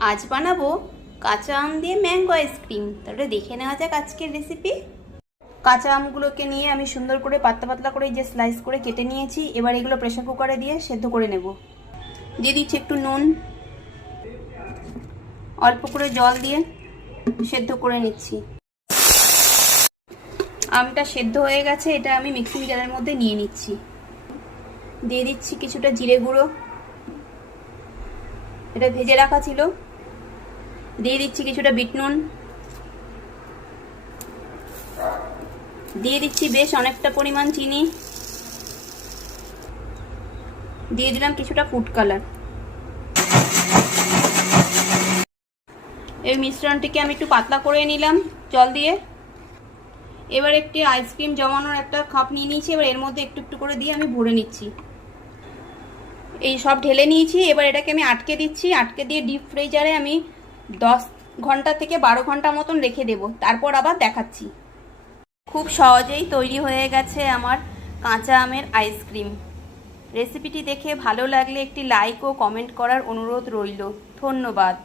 আজ বানাবো কাঁচা আম দিয়ে ম্যাঙ্গো আইসক্রিম। তাহলে দেখে নেওয়া যাক আজকের রেসিপি। কাঁচা আমগুলোকে নিয়ে আমি সুন্দর করে পাতলা পাতলা করে যে স্লাইস করে কেটে নিয়েছি। এবার এগুলো প্রেসার কুকারে দিয়ে সেদ্ধ করে নেব। দিয়ে দিচ্ছি একটু নুন, অল্প করে জল দিয়ে সেদ্ধ করে নিচ্ছি। আমটা সেদ্ধ হয়ে গেছে, এটা আমি মিক্সিং জারের মধ্যে নিয়ে নিচ্ছি। দিয়ে দিচ্ছি কিছুটা জিরে গুঁড়ো, এটা ভেজে রাখা ছিল। দিয়ে দিচ্ছি কিছুটা বিট নুন, দিয়ে দিচ্ছি বেশ অনেকটা পরিমাণ চিনি, দিয়ে দিলাম কিছুটা ফুড কালার। এই মিশ্রণটিকে আমি একটু পাতলা করে নিলাম জল দিয়ে। এবার একটি আইসক্রিম জমানোর একটা কাপ নিয়ে নিয়েছি, এবার এর মধ্যে একটু একটু করে দিয়ে আমি ভরে নিচ্ছি। এই সব ঢেলে নিয়েছি, এবার এটাকে আমি আটকে দিচ্ছি। আটকে দিয়ে ডিপ ফ্রিজারে আমি 10 ঘন্টা থেকে 12 ঘন্টা মতন রেখে দেব, তারপর আবার দেখাচ্ছি। খুব সহজেই তৈরি হয়ে গেছে আমার কাঁচা আমের আইসক্রিম। রেসিপিটি দেখে ভালো লাগলে একটি লাইক ও কমেন্ট করার অনুরোধ রইল। ধন্যবাদ।